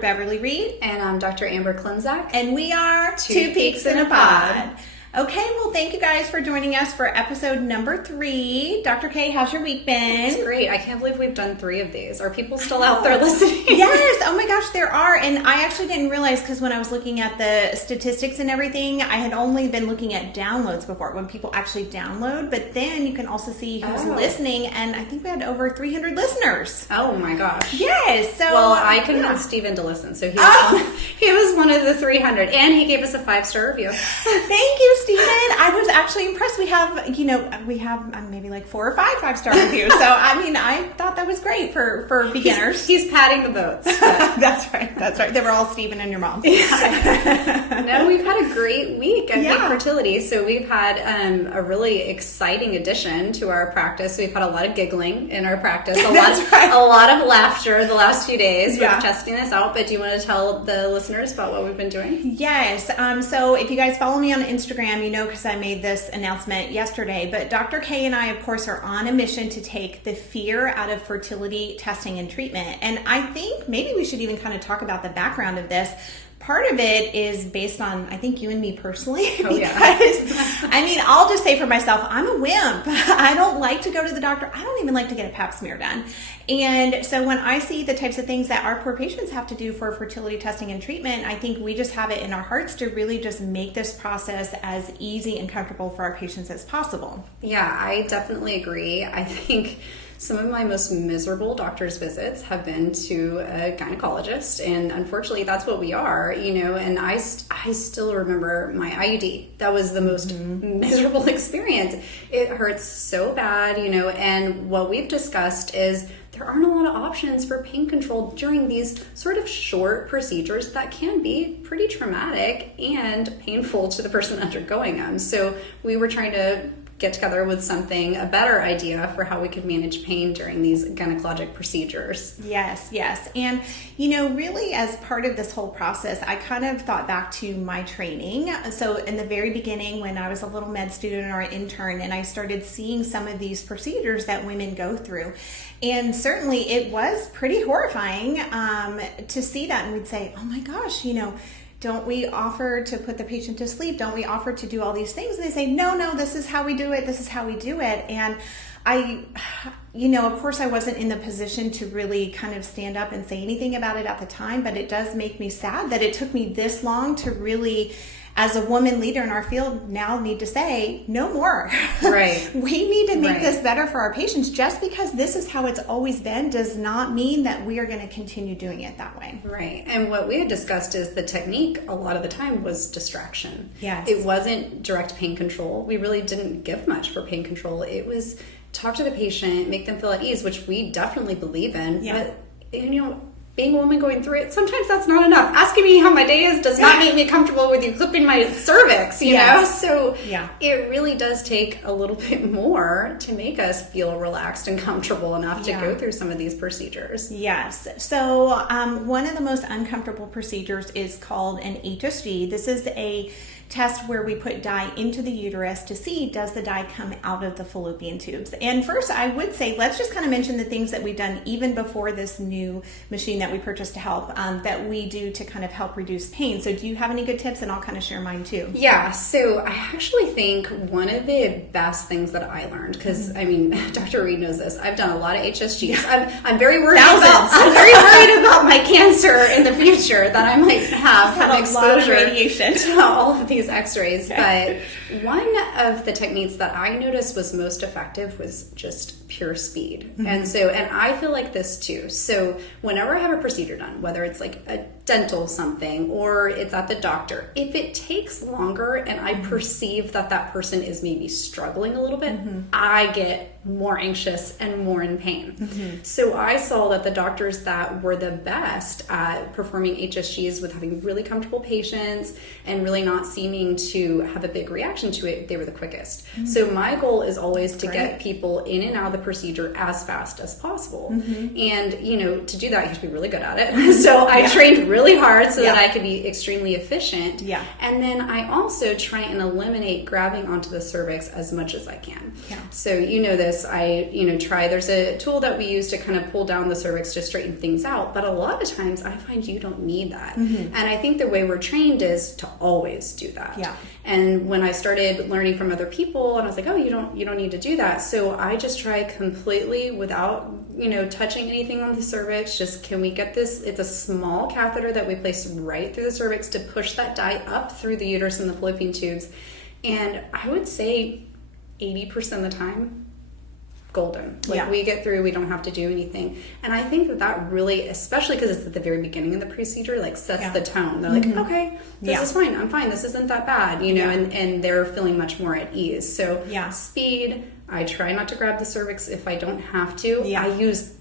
Beverly Reed. And I'm Dr. Amber Klimzak. And we are Two Peaks in a Pod. Okay, well, thank you guys for joining us for episode number 3. Dr. K, how's your week been? It's great. I can't believe we've done 3 of these. Are people still out there listening? Yes. Oh my gosh, there are. And I actually didn't realize, because when I was looking at the statistics and everything, I had only been looking at downloads before, when people actually download. But then you can also see who's listening. And I think we had over 300 listeners. Oh my gosh. Yes. So, well, I convinced Steven to listen. So he was one of the 300. And he gave us a 5-star review. Thank you, Steven. I was actually impressed. We have maybe like 4 or 5 5-star reviews. So, I mean, I thought that was great for beginners. He's patting the boats. That's right. They were all Steven and your mom. Yeah. No, we've had a great week at Fertility. So we've had a really exciting addition to our practice. We've had a lot of giggling in our practice, a lot of laughter the last few days with testing this out. But do you want to tell the listeners about what we've been doing? Yes. So if you guys follow me on Instagram, you know, because I made this announcement yesterday, but Dr. K and I, of course, are on a mission to take the fear out of fertility testing and treatment. And I think maybe we should even kind of talk about the background of this. Part of it is based on, I think, you and me personally, because, I mean, I'll just say for myself, I'm a wimp. I don't like to go to the doctor. I don't even like to get a pap smear done. And so when I see the types of things that our poor patients have to do for fertility testing and treatment, I think we just have it in our hearts to really just make this process as easy and comfortable for our patients as possible. Yeah, I definitely agree. I think some of my most miserable doctor's visits have been to a gynecologist, and unfortunately that's what we are, you know, and I still remember my IUD. That was the most miserable experience. It hurts so bad, you know, and what we've discussed is there aren't a lot of options for pain control during these sort of short procedures that can be pretty traumatic and painful to the person undergoing them. So we were trying to get together with a better idea for how we could manage pain during these gynecologic procedures. Yes. And, you know, really as part of this whole process, I kind of thought back to my training. So in the very beginning, when I was a little med student or an intern, and I started seeing some of these procedures that women go through. And certainly it was pretty horrifying to see that. And we'd say, oh my gosh, you know, don't we offer to put the patient to sleep? Don't we offer to do all these things? And they say, no, this is how we do it. This is how we do it. And I, you know, of course I wasn't in the position to really kind of stand up and say anything about it at the time, but it does make me sad that it took me this long to really, as a woman leader in our field, now need to say no more. Right. We need to make this better for our patients. Just because this is how it's always been does not mean that we are going to continue doing it that way. Right. And what we had discussed is the technique a lot of the time was distraction. Yes. It wasn't direct pain control. We really didn't give much for pain control. It was talk to the patient, make them feel at ease, which we definitely believe in. Yeah. But, you know, being a woman going through it, sometimes that's not enough. Asking me how my day is does not make me comfortable with you clipping my cervix, you know? So it really does take a little bit more to make us feel relaxed and comfortable enough to go through some of these procedures. Yes. So one of the most uncomfortable procedures is called an HSG. This is a test where we put dye into the uterus to see, does the dye come out of the fallopian tubes? And first, I would say, let's just kind of mention the things that we've done even before this new machine that we purchased to help, that we do to kind of help reduce pain. So do you have any good tips? And I'll kind of share mine too. Yeah, so I actually think one of the best things that I learned, because I mean, Dr. Reed knows this, I've done a lot of HSGs. Yeah. I'm very worried about my cancer in the future, that I might have from exposure radiation to all of these x-rays. But one of the techniques that I noticed was most effective was just pure speed. And I feel like this too. So whenever I have a procedure done, whether it's like a dental something or it's at the doctor, if it takes longer and I perceive that that person is maybe struggling a little bit, I get more anxious and more in pain. So I saw that the doctors that were the best at performing HSGs with having really comfortable patients and really not seeming to have a big reaction to it, they were the quickest. So my goal is always to get people in and out of the procedure as fast as possible. And, you know, to do that, you have to be really good at it. So I trained really really hard so that I could be extremely efficient. Yeah. And then I also try and eliminate grabbing onto the cervix as much as I can. Yeah. So you know this, there's a tool that we use to kind of pull down the cervix to straighten things out, but a lot of times I find you don't need that. And I think the way we're trained is to always do that. Yeah. And when I started learning from other people, and I was like, oh, you don't need to do that. So I just try completely without, touching anything on the cervix. Just, can we get this? It's a small catheter that we place right through the cervix to push that dye up through the uterus and the fallopian tubes. And I would say 80% of the time, golden. We get through, we don't have to do anything. And I think that really, especially because it's at the very beginning of the procedure, sets the tone. They're like, okay, this is fine. I'm fine. This isn't that bad, and they're feeling much more at ease. So speed, I try not to grab the cervix if I don't have to. I use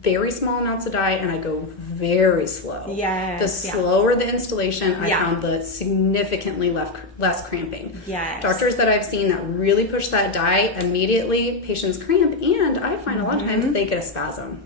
very small amounts of dye and I go very slow. The slower the installation, I found the significantly less cramping. Doctors that I've seen that really push that dye, immediately patients cramp, and I find a lot of times they get a spasm.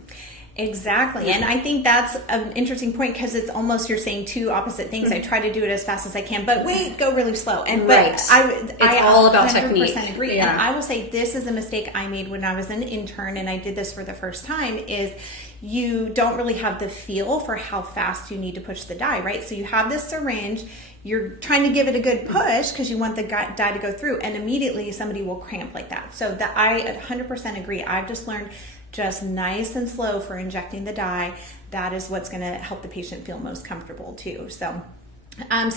Exactly. And I think that's an interesting point, because it's almost, you're saying two opposite things. I try to do it as fast as I can, but wait, go really slow. And it's all about technique. Agree. And I will say this is a mistake I made when I was an intern and I did this for the first time, is you don't really have the feel for how fast you need to push the dye, right? So you have this syringe, you're trying to give it a good push because you want the dye to go through, and immediately somebody will cramp like that. So that I 100% agree. I've just learned just nice and slow for injecting the dye. That is what's going to help the patient feel most comfortable too. So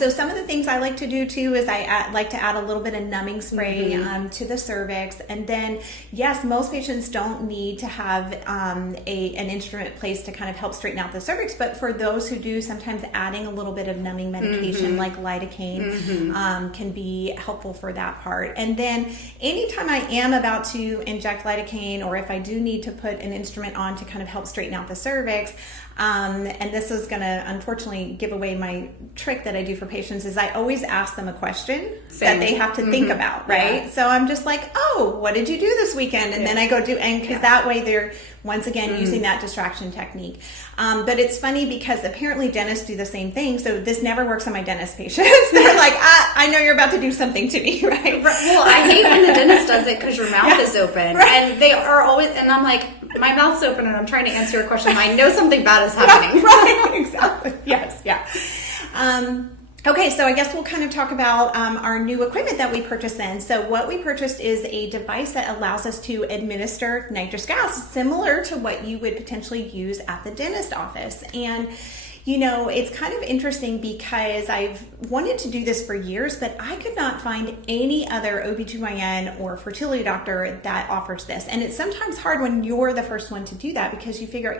some of the things I like to do too is I like to add a little bit of numbing spray to the cervix. And then, yes, most patients don't need to have an instrument placed to kind of help straighten out the cervix. But for those who do, sometimes adding a little bit of numbing medication like lidocaine can be helpful for that part. And then anytime I am about to inject lidocaine, or if I do need to put an instrument on to kind of help straighten out the cervix, and this is going to unfortunately give away my trick that I do for patients, is I always ask them a question that they have to think about, right? Yeah. So I'm just like, oh, what did you do this weekend? And then I go do, and because that way they're, once again, using that distraction technique. But it's funny because apparently dentists do the same thing. So this never works on my dentist patients. They're like, I know you're about to do something to me, right? Well, I hate when the dentist does it because your mouth is open. And they are always, and I'm like, my mouth's open and I'm trying to answer your question. I know something bad is happening. Right, exactly. Yes, yeah. Okay, so I guess we'll kind of talk about our new equipment that we purchased then. So what we purchased is a device that allows us to administer nitrous gas, similar to what you would potentially use at the dentist office. And it's kind of interesting because I've wanted to do this for years, but I could not find any other OBGYN or fertility doctor that offers this. And it's sometimes hard when you're the first one to do that, because you figure,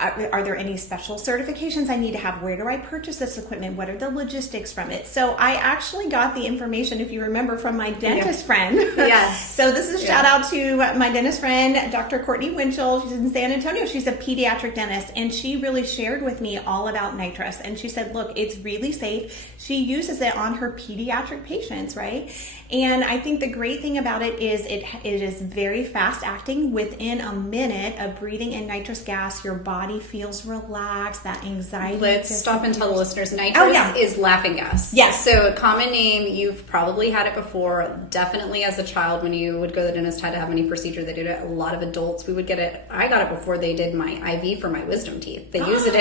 are there any special certifications I need to have? Where do I purchase this equipment? What are the logistics from it? So I actually got the information, if you remember, from my dentist friend. Yes. So this is a shout out to my dentist friend, Dr. Courtney Winchell. She's in San Antonio. She's a pediatric dentist, and she really shared with me all about Nitrous. And she said, look, it's really safe. She uses it on her pediatric patients, right? And I think the great thing about it is it is very fast acting. Within a minute of breathing in nitrous gas, your body feels relaxed, that anxiety. Let's stop and tell the listeners, nitrous is laughing gas. Yes. So a common name, you've probably had it before. Definitely as a child, when you would go to the dentist, had to have any procedure, they did it. A lot of adults, we would get it. I got it before they did my IV for my wisdom teeth. They used it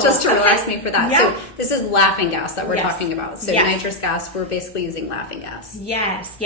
just to relax me for that. Yeah. So this is laughing gas that we're talking about. So nitrous gas, we're basically using laughing gas. Yes.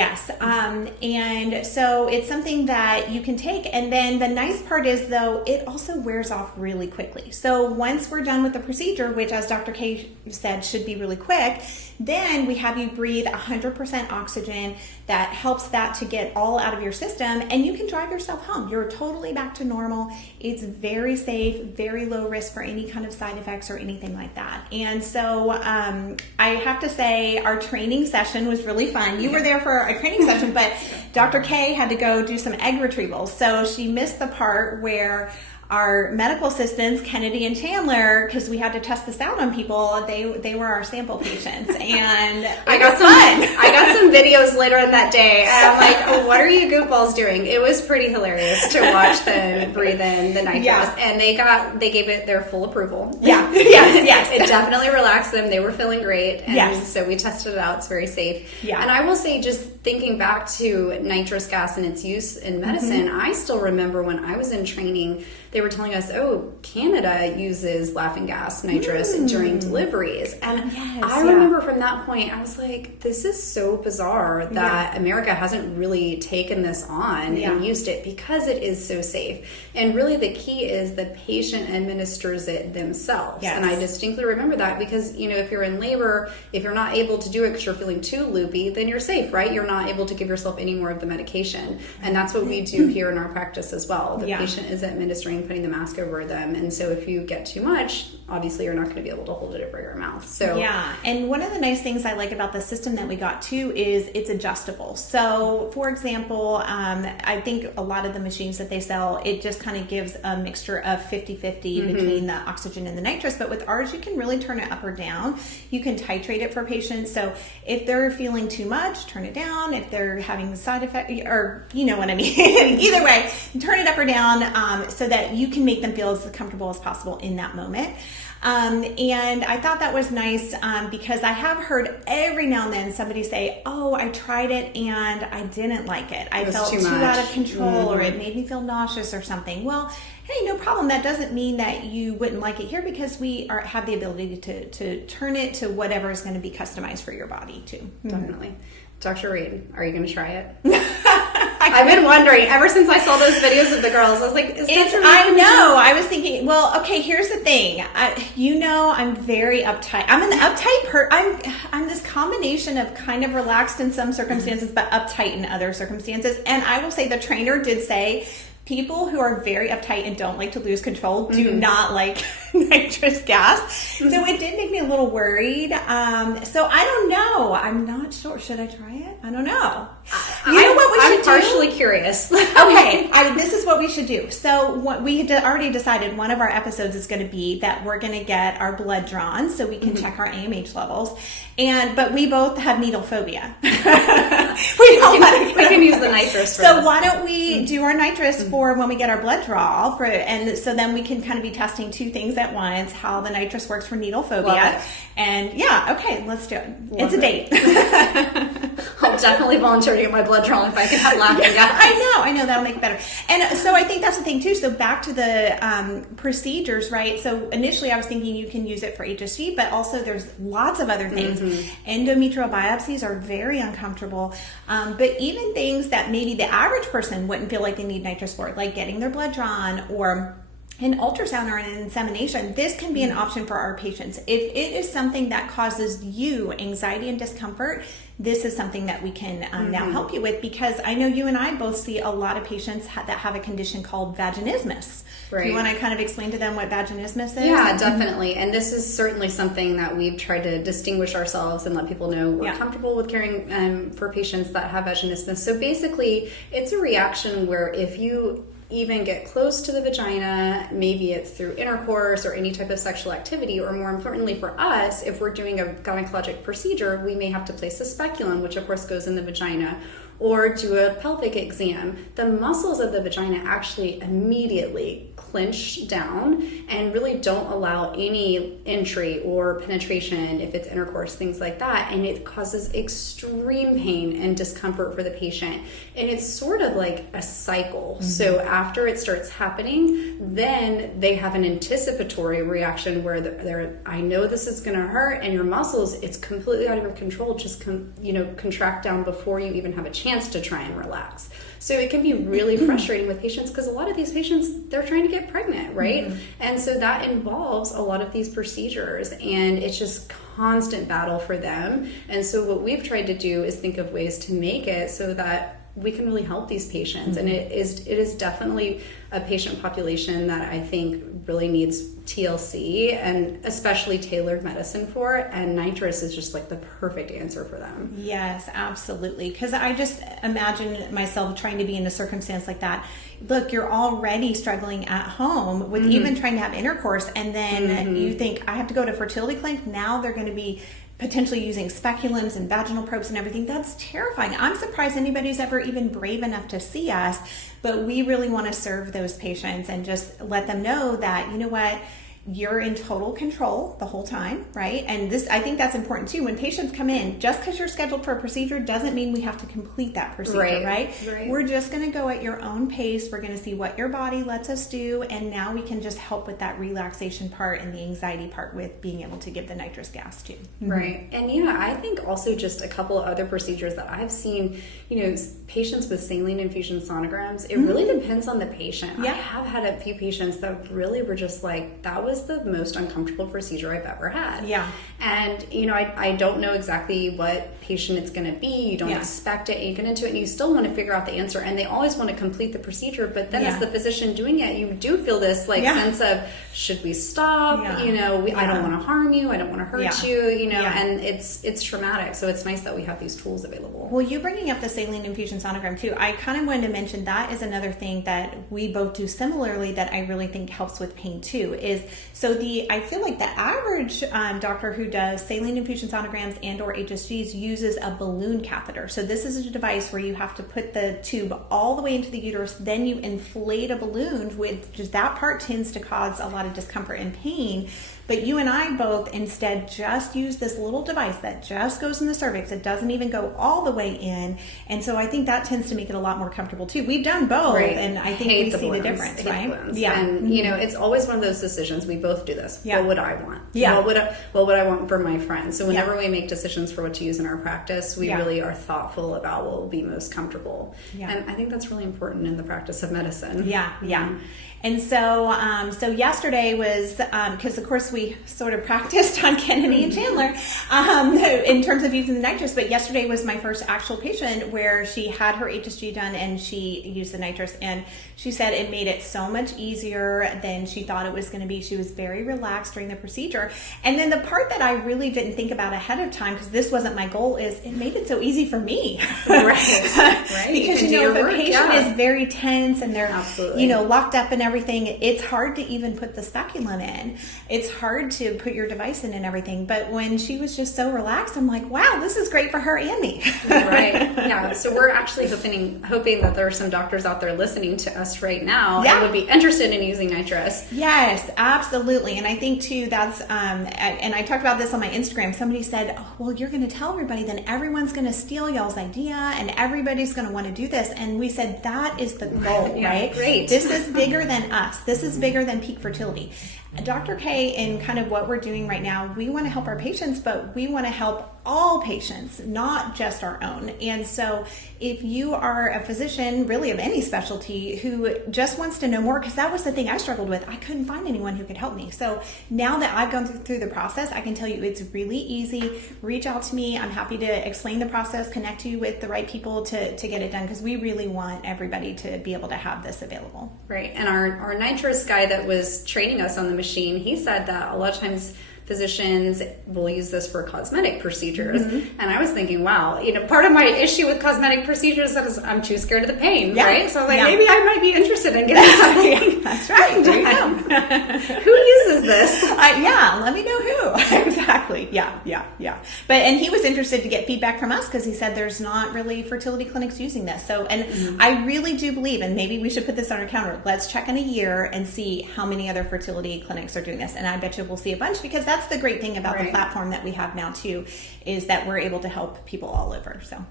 And so it's something that you can take. And then the nice part is, though, it also wears off really quickly. So once we're done with the procedure, which, as Dr. K said, should be really quick, then we have you breathe 100% oxygen that helps that to get all out of your system, and you can drive yourself home. You're totally back to normal. It's very safe, very low risk for any kind of side effects or anything like that. And so I have to say our training session was really fun. You were there for a training session, but Dr. K had to go do some egg retrievals. So she missed the part where our medical assistants, Kennedy and Chandler, because we had to test this out on people, they were our sample patients, and I got some videos later in that day, and I'm like, oh, what are you goofballs doing? It was pretty hilarious to watch them breathe in the nitrous, and they gave it their full approval. Yeah, yes. It definitely relaxed them. They were feeling great, and so we tested it out. It's very safe. Yeah. And I will say, just thinking back to nitrous gas and its use in medicine, I still remember when I was in training, they were telling us, oh, Canada uses laughing gas, nitrous, during deliveries. And I remember from that point, I was like, this is so bizarre that America hasn't really taken this on and used it, because it is so safe. And really the key is the patient administers it themselves. And I distinctly remember that, because, you know, if you're in labor, if you're not able to do it because you're feeling too loopy, then you're safe, right? You're not able to give yourself any more of the medication. And that's what we do here in our practice as well. The patient is administering, putting the mask over them. And so if you get too much, obviously you're not going to be able to hold it over your mouth. So and one of the nice things I like about the system that we got too is it's adjustable. So for example, I think a lot of the machines that they sell, it just kind of gives a mixture of 50-50 between the oxygen and the nitrous. But with ours, you can really turn it up or down. You can titrate it for patients. So if they're feeling too much, turn it down. If they're having the side effect, or you know what I mean. Either way, turn it up or down, so that you can make them feel as comfortable as possible in that moment. And I thought that was nice, because I have heard every now and then somebody say, oh, I tried it and I didn't like it. I felt too out of control, or it made me feel nauseous or something. Well, hey, no problem. That doesn't mean that you wouldn't like it here, because we have the ability to turn it to whatever is going to be customized for your body too. Definitely. Dr. Reed, are you going to try it? I've been wondering ever since I saw those videos of the girls. I was like, is that I know. I was thinking, well, okay, here's the thing. I'm very uptight. I'm an uptight I'm this combination of kind of relaxed in some circumstances, but uptight in other circumstances. And I will say the trainer did say, people who are very uptight and don't like to lose control do not like nitrous gas. So it did make me a little worried. So I don't know. I'm not sure. Should I try it? I don't know. You know what we should do? I'm partially curious. Okay, this is what we should do. So what we had already decided, one of our episodes is going to be that we're going to get our blood drawn so we can check our AMH levels. But we both have needle phobia. we can use the nitrous for So this. why don't we do our nitrous for when we get our blood draw, and so then we can kind of be testing two things at once, how the nitrous works for needle phobia. And okay, let's do it. It's a date. I'll definitely volunteer to get my blood drawn if I can have laughing gas. I know that'll make it better. And so I think that's the thing too. So back to the procedures, right? So initially I was thinking you can use it for HSG, but also there's lots of other things. Endometrial biopsies are very uncomfortable, but even things that maybe the average person wouldn't feel like they need nitrous for, like getting their blood drawn or an ultrasound or an insemination, this can be an option for our patients. If it is something that causes you anxiety and discomfort, this is something that we can now help you with, because I know you and I both see a lot of patients that have a condition called vaginismus. Right. Do you want to kind of explain to them what vaginismus is? Yeah, definitely. And this is certainly something that we've tried to distinguish ourselves and let people know we're comfortable with caring for patients that have vaginismus. So basically, it's a reaction where if you even get close to the vagina, maybe it's through intercourse or any type of sexual activity, or more importantly for us, if we're doing a gynecologic procedure, we may have to place a speculum, which of course goes in the vagina, or do a pelvic exam. The muscles of the vagina actually immediately clench down and really don't allow any entry or penetration if it's intercourse, things like that. And it causes extreme pain and discomfort for the patient. And it's sort of like a cycle. So after it starts happening, then they have an anticipatory reaction where they're I know this is going to hurt, and your muscles, it's completely out of your control, just contract down before you even have a chance to try and relax. So it can be really frustrating with patients, because a lot of these patients, they're trying to get pregnant, right? And so that involves a lot of these procedures, and it's just constant battle for them. And so what we've tried to do is think of ways to make it so that we can really help these patients. And it is definitely a patient population that I think really needs TLC and especially tailored medicine for it. And nitrous is just like the perfect answer for them. Yes, absolutely. Because I just imagine myself trying to be in a circumstance like that. Look, you're already struggling at home with even trying to have intercourse, and then you think, I have to go to fertility clinic. Now they're going to be potentially using speculums and vaginal probes and everything. That's terrifying. I'm surprised anybody's ever even brave enough to see us, but we really want to serve those patients and just let them know that, you know what, you're in total control the whole time, right? And this, I think that's important too. When patients come in, just because you're scheduled for a procedure doesn't mean we have to complete that procedure, right? We're just going to go at your own pace. We're going to see what your body lets us do. And now we can just help with that relaxation part and the anxiety part with being able to give the nitrous gas too. Right. And yeah, I think also just a couple of other procedures that I've seen, you know, patients with saline infusion sonograms, it really depends on the patient. Yeah. I have had a few patients that really were just like, that was the most uncomfortable procedure I've ever had. Yeah. And, you know, I don't know exactly what patient it's going to be. You don't expect it. You get into it and you still want to figure out the answer. And they always want to complete the procedure. But then as the physician doing it, you do feel this like sense of, should we stop? You know, I don't want to harm you. I don't want to hurt you, you know, and it's traumatic. So it's nice that we have these tools available. Well, you bringing up the saline infusion sonogram too, I kind of wanted to mention that is another thing that we both do similarly that I really think helps with pain too, is so I feel like the average doctor who does saline infusion sonograms and or HSGs uses a balloon catheter. So this is a device where you have to put the tube all the way into the uterus, then you inflate a balloon, with just that part tends to cause a lot of discomfort and pain. But you and I both instead just use this little device that just goes in the cervix. It doesn't even go all the way in. And so I think that tends to make it a lot more comfortable too. We've done both, and I think we see the difference, right? Yeah. And, you know, it's always one of those decisions. We both do this. Yeah. What would I want? Yeah. What would I want for my friends? So whenever we make decisions for what to use in our practice, we really are thoughtful about what will be most comfortable. Yeah. And I think that's really important in the practice of medicine. Yeah, yeah. And so, so yesterday was, because of course we sort of practiced on Kennedy and Chandler in terms of using the nitrous, but yesterday was my first actual patient where she had her HSG done and she used the nitrous, and she said it made it so much easier than she thought it was going to be. She was very relaxed during the procedure. And then the part that I really didn't think about ahead of time, because this wasn't my goal, is it made it so easy for me. Right. Because, you know, if a patient is very tense and they're, you know, locked up and everything, it's hard to even put the speculum in. It's hard to put your device in and everything. But when she was just so relaxed, I'm like, wow, this is great for her and me. Right. Yeah. So we're actually hoping that there are some doctors out there listening to us right now and would be interested in using nitrous. Yes, absolutely. And I think too, that's, and I talked about this on my Instagram. Somebody said, oh, well, you're going to tell everybody, then everyone's going to steal y'all's idea and everybody's going to want to do this. And we said, that is the goal, right? Great. This is bigger than us. This is bigger than Peak Fertility. Dr. K, in kind of what we're doing right now, we want to help our patients, but we want to help all patients, not just our own. And so if you are a physician, really of any specialty, who just wants to know more, because that was the thing I struggled with. I couldn't find anyone who could help me. So now that I've gone through the process, I can tell you it's really easy. Reach out to me. I'm happy to explain the process, connect you with the right people to get it done, because we really want everybody to be able to have this available. Right. And our nitrous guy that was training us on the machine, he said that a lot of times physicians will use this for cosmetic procedures. And I was thinking, wow, you know, part of my issue with cosmetic procedures is I'm too scared of the pain, right? So I was like, maybe I might be interested in getting something. That's right. There you go. Who uses this? Let me know who. Exactly. Yeah. But, and he was interested to get feedback from us because he said there's not really fertility clinics using this. So, and I really do believe, and maybe we should put this on our counter, let's check in a year and see how many other fertility clinics are doing this. And I bet you we'll see a bunch, because that's the great thing about the platform that we have now too, is that we're able to help people all over. So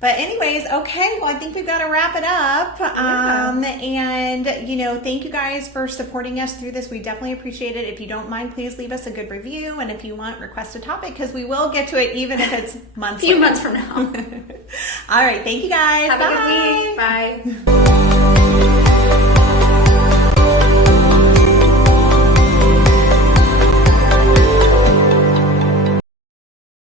but anyways, okay, well, I think we've got to wrap it up. And you know, thank you guys for supporting us through this. We definitely appreciate it. If you don't mind, please leave us a good review, and if you want, request a topic, because we will get to it even if it's months a few months from now. All right, thank you guys. Have a good week. Bye.